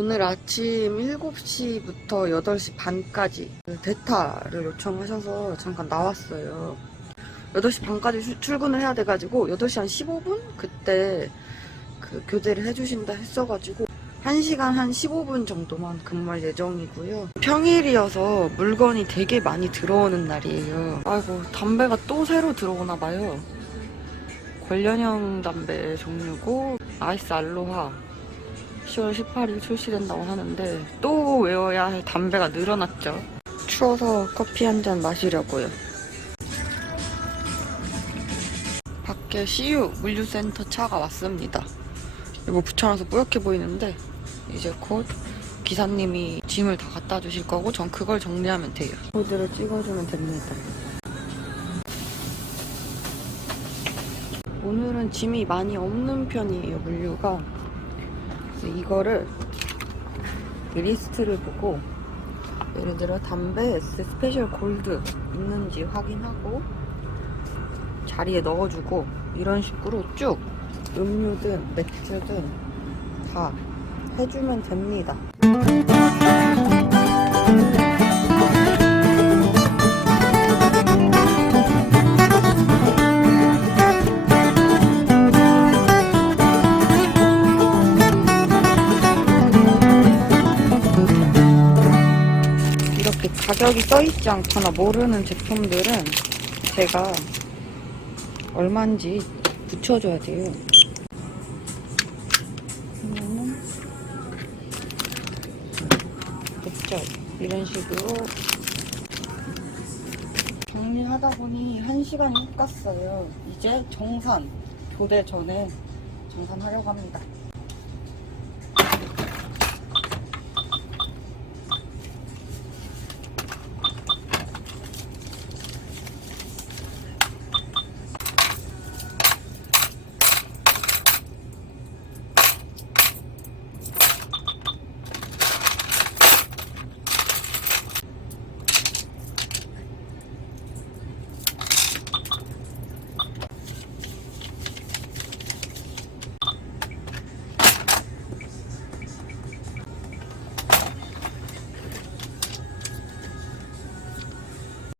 아침 7시부터 8시 반까지 그 대타를 요청하셔서 잠깐 나왔어요. 8시 반까지 출- 출근을 해야 돼가지고 8시 한 15분? 그때 그 교대를 해주신다 했어가지고 1시간 한 15분 정도만 근무할 예정이고요. 평일이어서 물건이 되게 많이 들어오는 날이에요. 아이고, 담배가 또 새로 들어오나 봐요. 관련형 담배 종류고 아이스 알로하 10월 18일 출시된다고 하는데 또 외워야 할 담배가 늘어났죠. 추워서 커피 한 잔 마시려고요. 밖에 CU 물류센터 차가 왔습니다. 이거 붙여놔서 뿌옇게 보이는데 이제 곧 기사님이 짐을 다 갖다 주실 거고 전 그걸 정리하면 돼요. 코드를 찍어주면 됩니다. 오늘은 짐이 많이 없는 편이에요, 물류가. 이거를 이 리스트를 보고 예를 들어 담배 S 스페셜 골드 있는지 확인하고 자리에 넣어주고 이런 식으로 쭉 음료든 맥주든 다 해주면 됩니다. 가격이 써있지 않거나 모르는 제품들은 제가 얼마인지 붙여줘야 돼요. 그러면은 됐죠? 이런 식으로 정리하다 보니 한 시간이 훅 갔어요. 이제 정산 교대 전에 정산하려고 합니다.